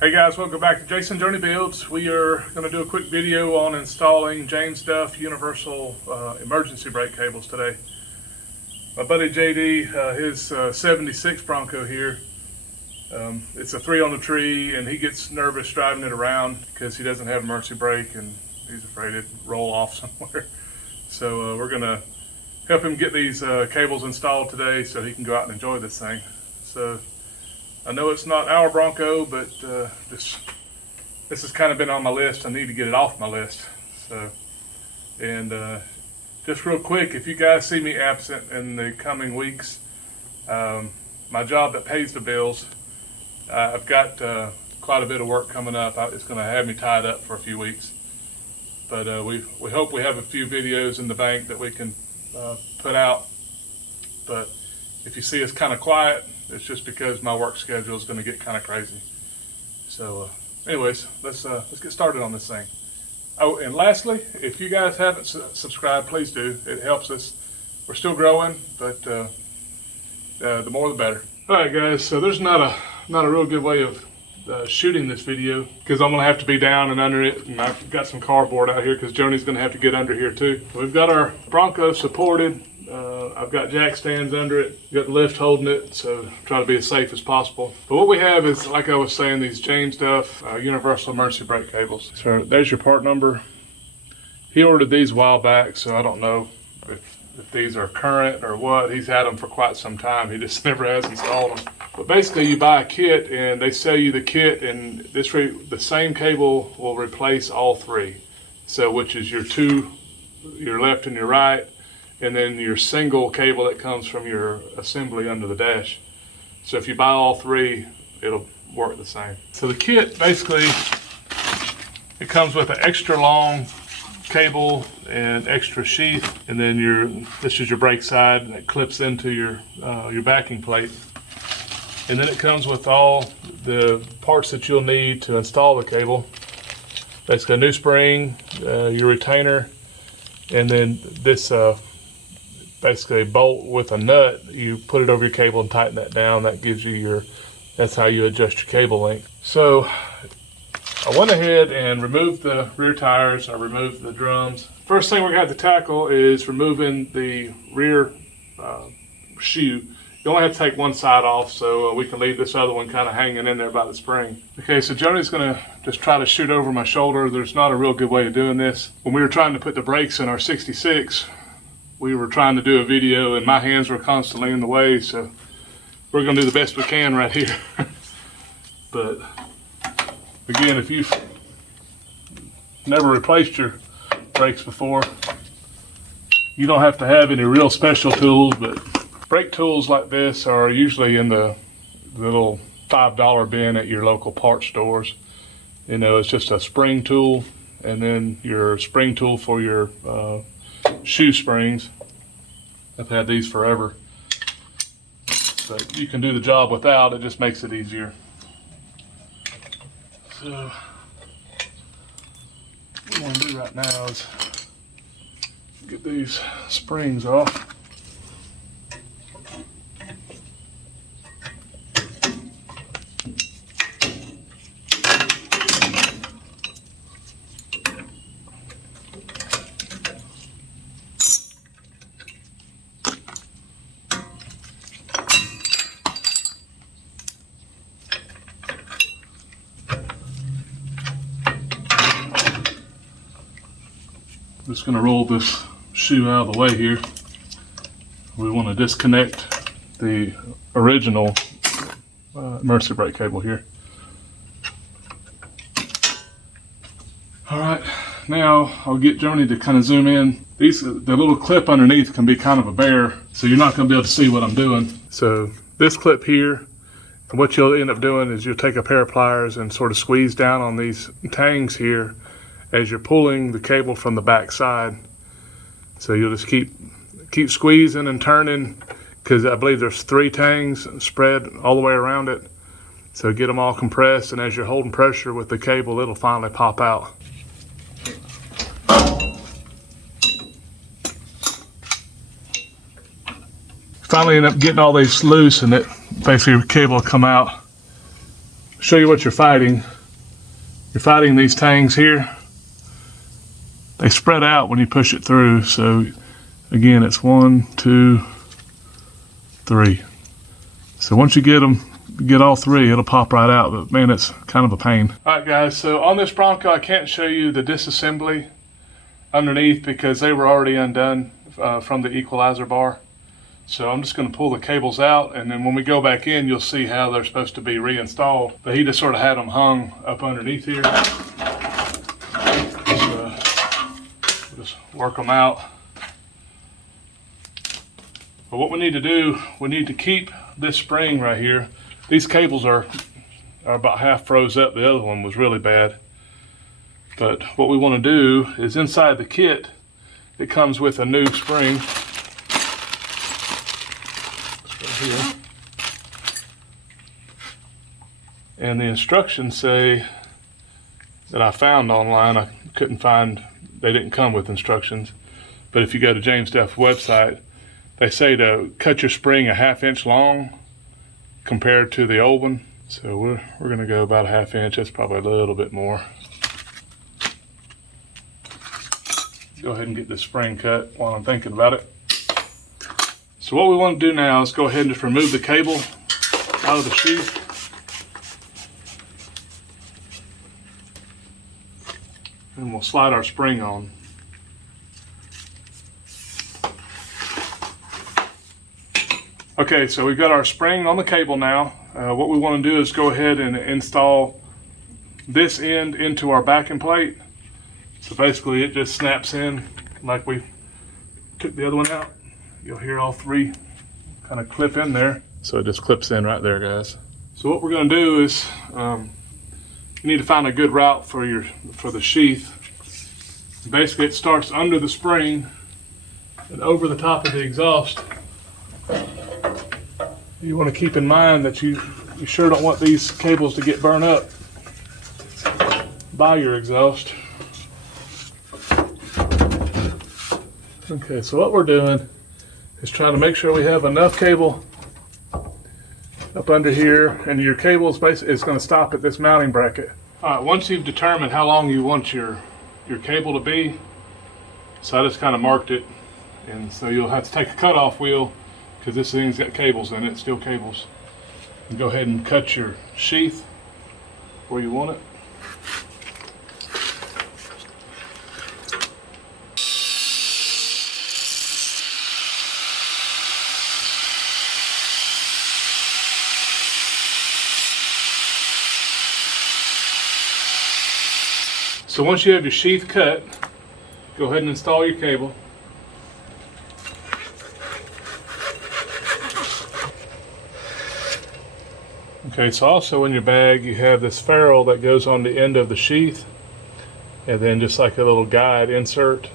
Hey guys, welcome back to Jason Journey Builds. We are going to do a quick video on installing James Duff universal emergency brake cables today. My buddy JD, his 76 Bronco here, it's a 3 on the tree, and he gets nervous driving it around because he doesn't have emergency brake and he's afraid it'd roll off somewhere. So we're going to help him get these cables installed today so he can go out and enjoy this thing. So I know it's not our Bronco, but this has kind of been on my list. I need to get it off my list. So, and just real quick, if you guys see me absent in the coming weeks, my job that pays the bills, I've got quite a bit of work coming up. It's going to have me tied up for a few weeks. But we hope we have a few videos in the bank that we can put out. But if you see us kind of quiet, it's just because my work schedule is going to get kind of crazy. So anyways, let's get started on this thing. Oh, and lastly, if you guys haven't subscribed, please do. It helps us. We're still growing, but the more the better. All right, guys, so there's not a real good way of shooting this video because I'm going to have to be down and under it, and I've got some cardboard out here because Joni's going to have to get under here too. We've got our Bronco supported. I've got jack stands under it, got the lift holding it, so try to be as safe as possible. But what we have is, like I was saying, these James Duff universal emergency brake cables. So there's your part number. He ordered these a while back, so I don't know if these are current or what. He's had them for quite some time. He just never has installed them. But basically, you buy a kit, and they sell you the kit, and the same cable will replace all three. So which is your left and your right, and then your single cable that comes from your assembly under the dash. So if you buy all three, it'll work the same. So the kit, basically, it comes with an extra long cable and extra sheath, and then this is your brake side, and it clips into your backing plate. And then it comes with all the parts that you'll need to install the cable. Basically a new spring, your retainer, and then this basically a bolt with a nut. You put it over your cable and tighten that down. That gives you that's how you adjust your cable length. So I went ahead and removed the rear tires. I removed the drums. First thing we're going to have to tackle is removing the rear shoe. You only have to take one side off, so we can leave this other one kind of hanging in there by the spring. Okay, so Joni's going to just try to shoot over my shoulder. There's not a real good way of doing this. When we were trying to put the brakes in our 66, we were trying to do a video and my hands were constantly in the way, so we're going to do the best we can right here. But again, if you've never replaced your brakes before, you don't have to have any real special tools, but brake tools like this are usually in the little $5 bin at your local parts stores. You know, it's just a spring tool, and then your spring tool for your shoe springs. I've had these forever, but you can do the job without. It just makes it easier. So what I want to do right now is get these springs off. Just going to roll this shoe out of the way here. We want to disconnect the original emergency brake cable here. All right, now I'll get Joni to kind of zoom in. The little clip underneath can be kind of a bear, so you're not going to be able to see what I'm doing. So this clip here, and what you'll end up doing is you'll take a pair of pliers and sort of squeeze down on these tangs here as you're pulling the cable from the back side. So you'll just keep squeezing and turning, because I believe there's 3 tangs spread all the way around it. So get them all compressed, and as you're holding pressure with the cable, it'll finally pop out. Finally end up getting all these loose, and it basically the cable will come out. show you what you're fighting. You're fighting these tangs here. They spread out when you push it through. So again, it's 1, 2, 3. So once you get all 3, it'll pop right out, but man, it's kind of a pain. All right guys, so on this Bronco, I can't show you the disassembly underneath because they were already undone from the equalizer bar. So I'm just gonna pull the cables out, and then when we go back in, you'll see how they're supposed to be reinstalled. But he just sort of had them hung up underneath here. We'll just work them out. But what we need to do, we need to keep this spring right here. These cables are about half froze up. The other one was really bad. But what we want to do is inside the kit, it comes with a new spring. It's right here. And the instructions say that I found online, I couldn't find, they didn't come with instructions. But if you go to James Duff's website, they say to cut your spring a 1/2 inch long compared to the old one. So we're gonna go about a 1/2 inch. That's probably a little bit more. Go ahead and get this spring cut while I'm thinking about it. So what we want to do now is go ahead and just remove the cable out of the sheath. And we'll slide our spring on. Okay, so we've got our spring on the cable now. What we want to do is go ahead and install this end into our backing plate. So basically it just snaps in like we took the other one out. You'll hear all 3 kind of clip in there. So it just clips in right there, guys. So what we're going to do is you need to find a good route for the sheath. Basically it starts under the spring and over the top of the exhaust. You want to keep in mind that you sure don't want these cables to get burned up by your exhaust. Okay, so what we're doing is trying to make sure we have enough cable up under here, and your cable is basically going to stop at this mounting bracket. All right, once you've determined how long you want your cable to be, so I just kind of marked it, and so you'll have to take a cutoff wheel because this thing's got cables in it, steel cables. And go ahead and cut your sheath where you want it. So once you have your sheath cut, go ahead and install your cable. Okay, so also in your bag you have this ferrule that goes on the end of the sheath, and then just like a little guide insert.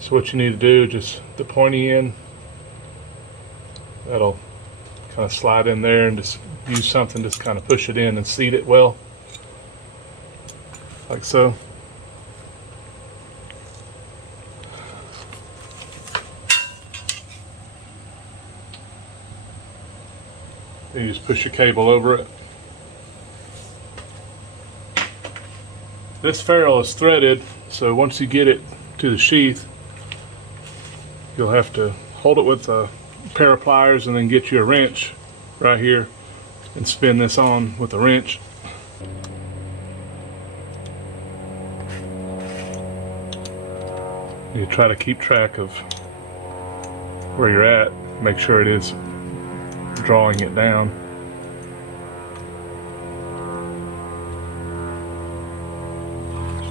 So what you need to do, just the pointy end, that'll kind of slide in there, and just use something, just kind of push it in and seat it well, like so. Then you just push your cable over it. This ferrule is threaded, so once you get it to the sheath, you'll have to hold it with a pair of pliers and then get you a wrench right here and spin this on with a wrench. You try to keep track of where you're at, make sure it is drawing it down.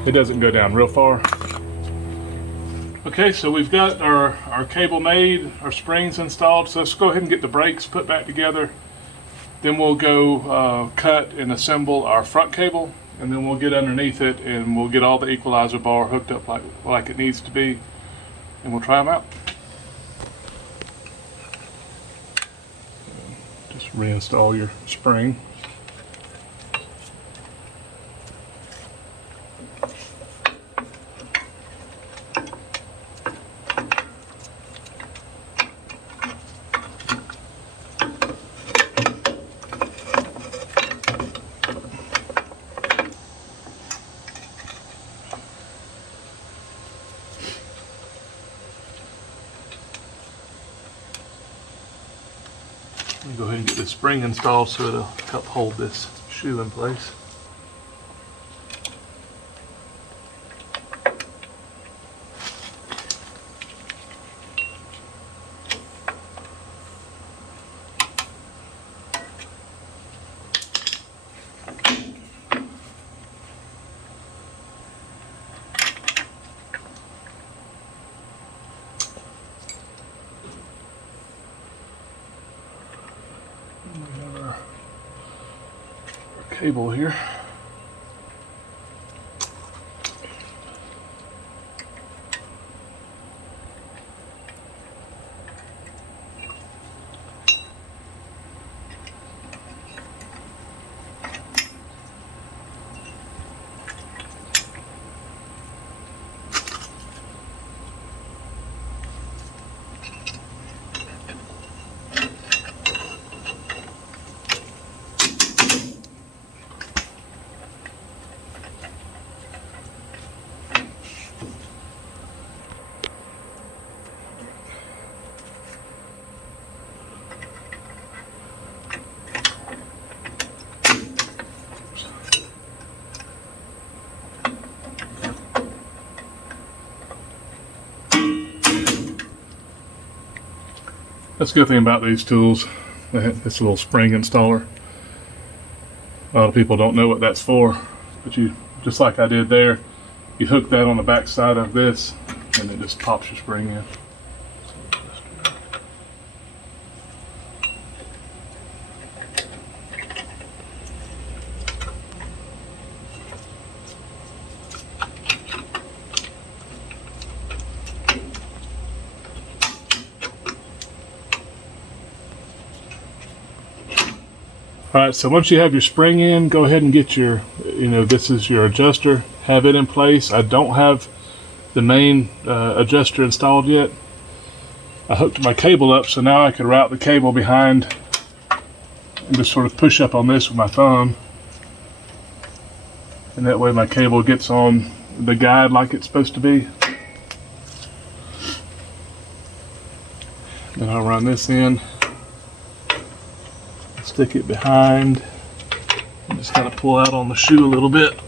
It doesn't go down real far. Okay, so we've got our cable made, our springs installed, so let's go ahead and get the brakes put back together. Then we'll go cut and assemble our front cable, and then we'll get underneath it and we'll get all the equalizer bar hooked up like it needs to be, and we'll try them out. Just reinstall your spring. Go ahead and get this spring installed so it'll help hold this shoe in place. Cable here. That's a good thing about these tools. They have this little spring installer. A lot of people don't know what that's for, but you, just like I did there, you hook that on the back side of this and it just pops your spring in. Alright, so once you have your spring in, go ahead and get your, this is your adjuster, have it in place. I don't have the main adjuster installed yet. I hooked my cable up so now I can route the cable behind and just sort of push up on this with my thumb. And that way my cable gets on the guide like it's supposed to be. Then I'll run this in. Stick it behind and just kind of pull out on the shoe a little bit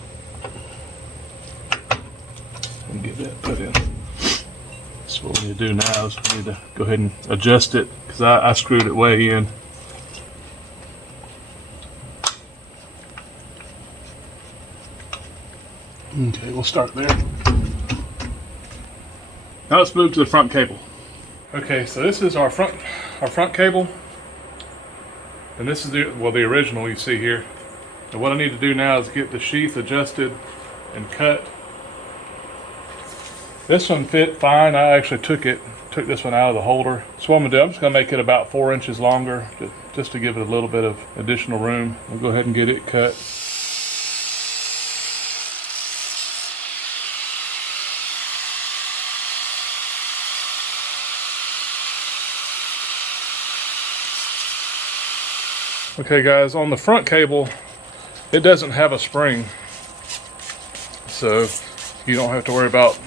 and get that put in. So what we need to do now is we need to go ahead and adjust it because I screwed it way in. Okay, we'll start there. Now let's move to the front cable. Okay, so this is our front cable. And this is the original you see here. And what I need to do now is get the sheath adjusted and cut. This one fit fine. I actually took this one out of the holder. So what I'm gonna do, I'm just gonna make it about 4 inches longer, just to give it a little bit of additional room. We'll go ahead and get it cut. Okay guys, on the front cable, it doesn't have a spring. So you don't have to worry about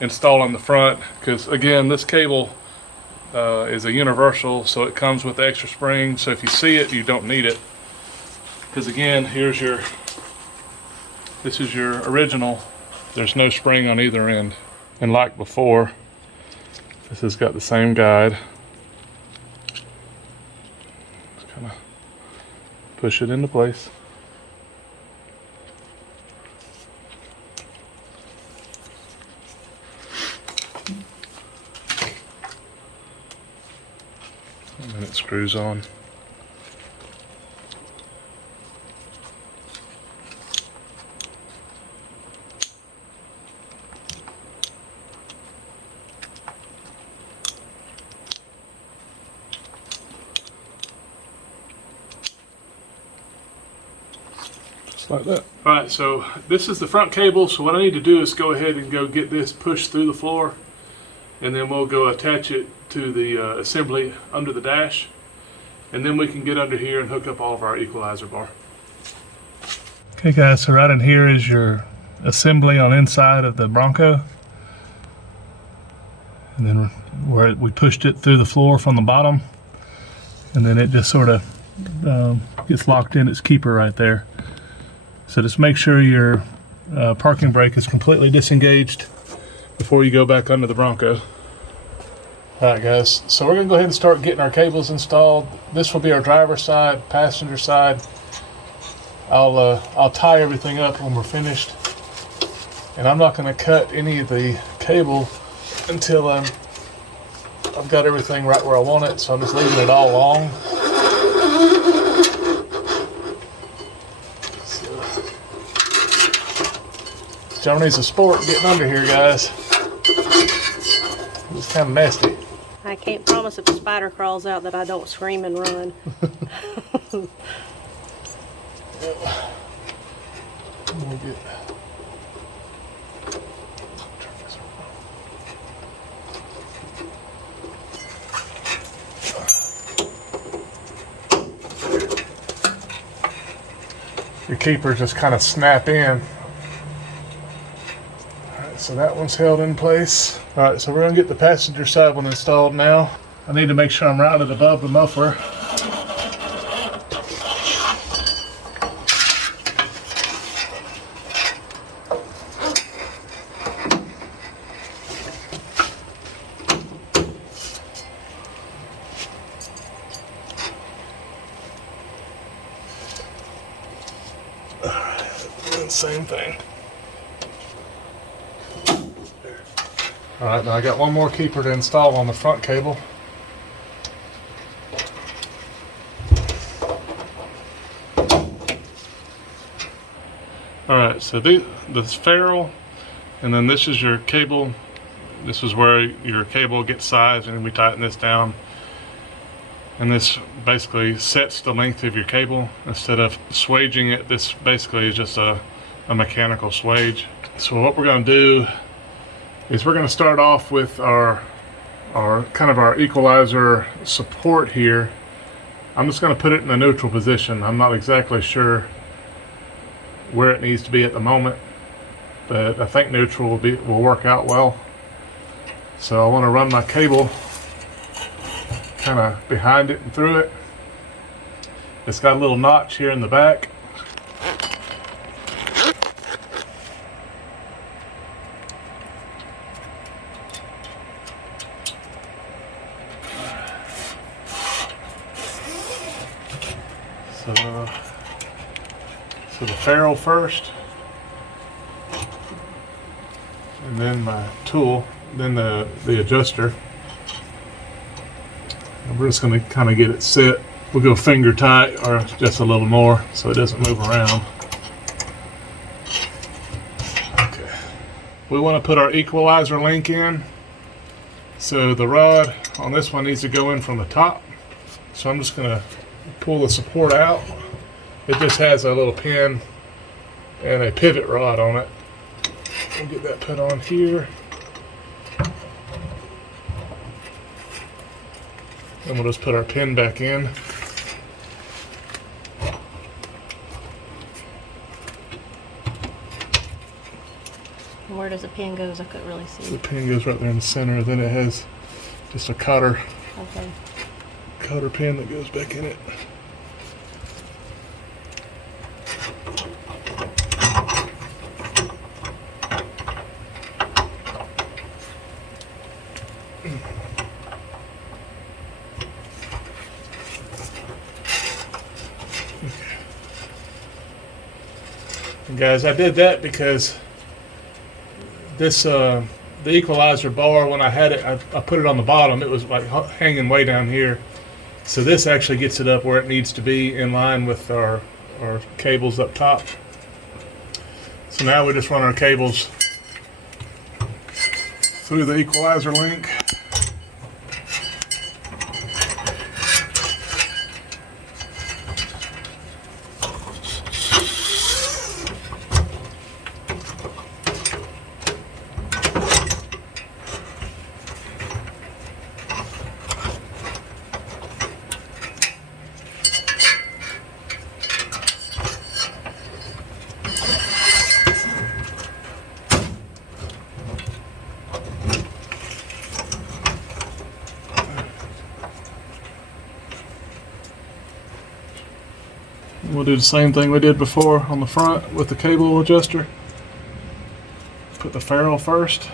installing the front, because again, this cable is a universal, so it comes with the extra spring. So if you see it, you don't need it. Because again, this is your original. There's no spring on either end. And like before, this has got the same guide. Push it into place. And then it screws on. Like that. All right, so this is the front cable. So what I need to do is go ahead and go get this pushed through the floor, and then we'll go attach it to the assembly under the dash, and then we can get under here and hook up all of our equalizer bar. Okay guys, so right in here is your assembly on inside of the Bronco, and then where we pushed it through the floor from the bottom, and then it just sort of gets locked in its keeper right there. So just make sure your parking brake is completely disengaged before you go back under the Bronco. Alright guys, so we're going to go ahead and start getting our cables installed. This will be our driver's side, passenger side. I'll tie everything up when we're finished. And I'm not going to cut any of the cable until I've got everything right where I want it, so I'm just leaving it all long. Johnny's a sport getting under here, guys. It's kind of nasty. I can't promise if a spider crawls out that I don't scream and run. We'll get... Your keepers just kind of snap in. Alright, so that one's held in place. Alright, so we're going to get the passenger side one installed now. I need to make sure I'm routed above the muffler. Same thing. Alright, now I got one more keeper to install on the front cable. Alright, so this ferrule, and then this is your cable. This is where your cable gets sized, and we tighten this down. And this basically sets the length of your cable. Instead of swaging it, this basically is just a mechanical swage. So what we're going to do is we're going to start off with our kind of our equalizer support here. I'm just going to put it in the neutral position. I'm not exactly sure where it needs to be at the moment, but I think neutral will work out well. So I want to run my cable kind of behind it and through it. It's got a little notch here in the back. So the ferrule first, and then my tool, then the adjuster. And we're just going to kind of get it set. We'll go finger tight or just a little more so it doesn't move around. Okay. We want to put our equalizer link in. So the rod on this one needs to go in from the top. So I'm just going to pull the support out. It just has a little pin and a pivot rod on it. We'll get that put on here. And we'll just put our pin back in. Where does the pin go? I couldn't really see. The pin goes right there in the center. Then it has just a cotter pin that goes back in it. And guys, I did that because this the equalizer bar, when I had it, I put it on the bottom. It was like hanging way down here. So this actually gets it up where it needs to be, in line with our cables up top. So now we just run our cables through the equalizer link. We'll do the same thing we did before on the front with the cable adjuster. Put the ferrule first.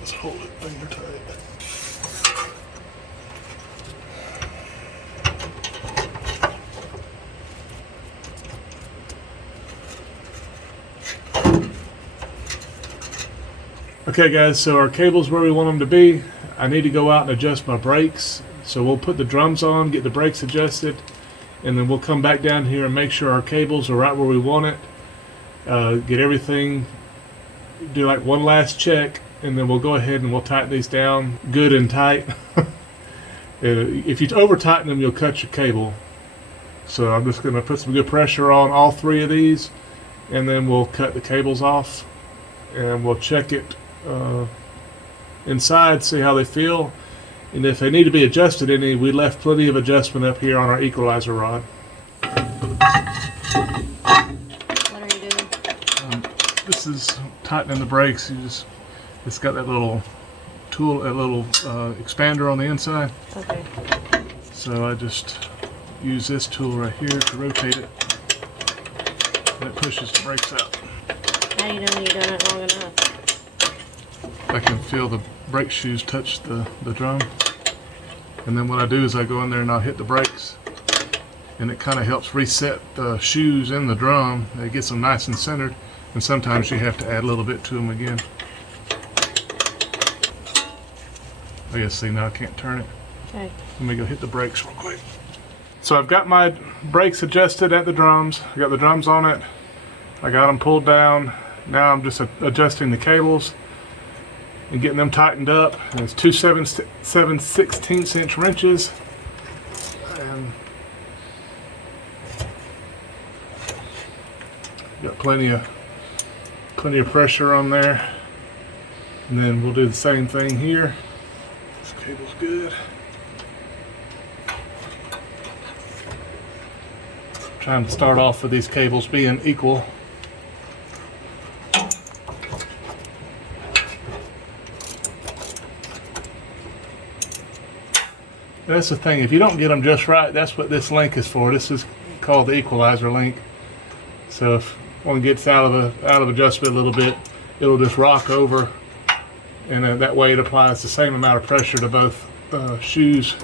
Just hold it finger tight. Okay guys, so our cable's where we want them to be. I need to go out and adjust my brakes. So we'll put the drums on, get the brakes adjusted, and then we'll come back down here and make sure our cables are right where we want it. Get everything, do like one last check, and then we'll go ahead and we'll tighten these down good and tight. If you over tighten them, you'll cut your cable. So I'm just going to put some good pressure on all three of these, and then we'll cut the cables off, and we'll check it inside, see how they feel, and if they need to be adjusted any, we left plenty of adjustment up here on our equalizer rod. What are you doing? This is tightening the brakes. It's got that little tool, that little expander on the inside. Okay. So I just use this tool right here to rotate it, and it pushes the brakes out. How do you know when you're doing it long enough? I can feel the brake shoes touch the drum, and then what I do is I go in there and I'll hit the brakes, and it kind of helps reset the shoes in the drum. It gets them nice and centered, and sometimes you have to add a little bit to them again. I guess, see, now I can't turn it. Okay. Let me go hit the brakes real quick. So I've got my brakes adjusted at the drums. I got the drums on it. I got them pulled down. Now I'm just adjusting the cables and getting them tightened up. And it's 2 7/16" wrenches. And got plenty of pressure on there. And then we'll do the same thing here. This cable's good. Trying to start off with these cables being equal. That's the thing, if you don't get them just right, that's what this link is for. This is called the Equalizer Link. So if one gets out of adjustment a little bit, it'll just rock over, and that way it applies the same amount of pressure to both shoes.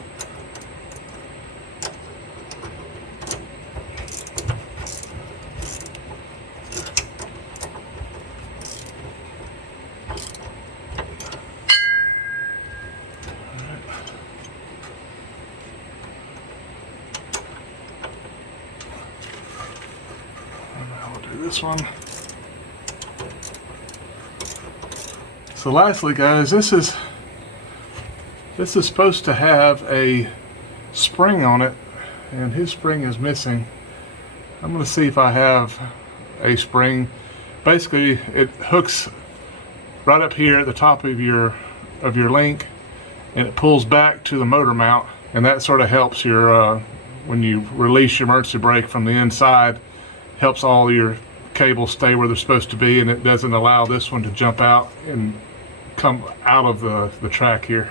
This one. So lastly guys, this is supposed to have a spring on it, and his spring is missing. I'm going to see if I have a spring. Basically it hooks right up here at the top of your link, and it pulls back to the motor mount, and that sort of helps your when you release your emergency brake from the inside, helps all your cables stay where they're supposed to be, and it doesn't allow this one to jump out and come out of the track here.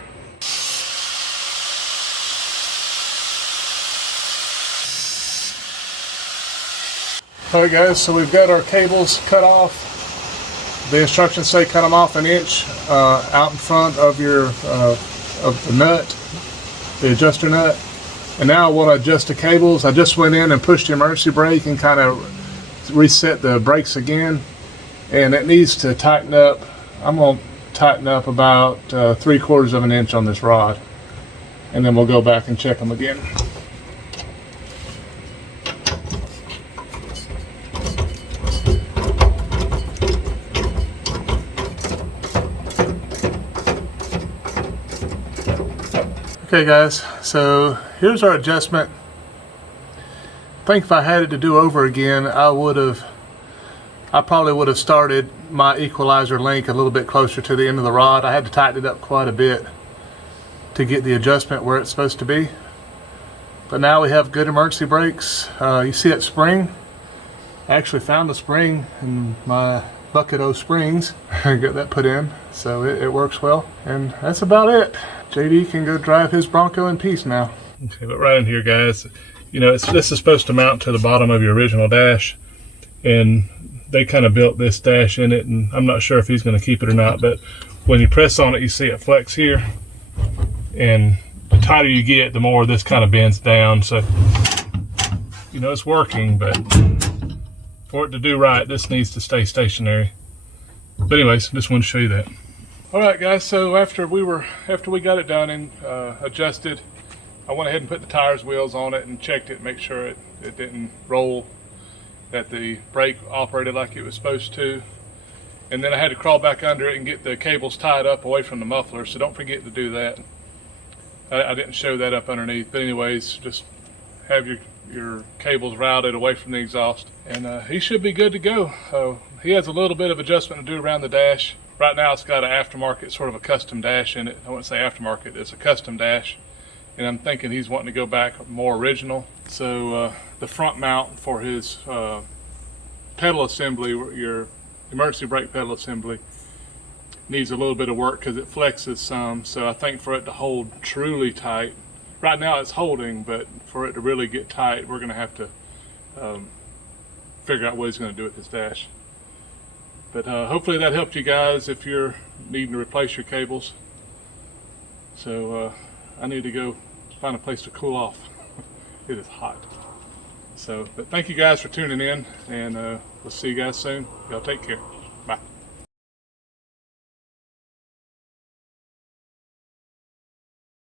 Alright guys, so we've got our cables cut off. The instructions say cut them off 1 inch out in front of of the nut, the adjuster nut. And now I want to adjust the cables. I just went in and pushed the emergency brake and kind of reset the brakes again, and it needs to tighten up. I'm going to tighten up about 3/4 of an inch on this rod, and then we'll go back and check them again. Okay guys, so here's our adjustment. I think if I had it to do over again, I would have I probably would have started my Equalizer Link a little bit closer to the end of the rod. I had to tighten it up quite a bit to get the adjustment where it's supposed to be. But now we have good emergency brakes. You see that spring? I actually found a spring in my bucket O springs. I got that put in, so it works well. And that's about it. JD can go drive his Bronco in peace now. Okay, but right in here, guys, you know, this is supposed to mount to the bottom of your original dash, and they kind of built this dash in it, and I'm not sure if he's going to keep it or not, but when you press on it, you see it flex here, and the tighter you get, the more this kind of bends down. So, you know, it's working, but for it to do right, this needs to stay stationary. But anyways, just wanted to show you that. All right, guys, so after we got it done and adjusted, I went ahead and put the tires wheels on it and checked it, make sure it didn't roll, that the brake operated like it was supposed to. And then I had to crawl back under it and get the cables tied up away from the muffler, so don't forget to do that. I didn't show that up underneath, but anyways, just have your cables routed away from the exhaust, and he should be good to go. He has a little bit of adjustment to do around the dash. Right now it's got an aftermarket, sort of a custom dash in it. I wouldn't say aftermarket, it's a custom dash, and I'm thinking he's wanting to go back more original. So the front mount for his pedal assembly, your emergency brake pedal assembly, needs a little bit of work because it flexes some. So I think for it to hold truly tight, right now it's holding, but for it to really get tight, we're going to have to figure out what he's going to do with his dash. But hopefully that helped you guys if you're needing to replace your cables. So I need to go find a place to cool off. It is hot. So, but thank you guys for tuning in, and we'll see you guys soon. Y'all take care. Bye.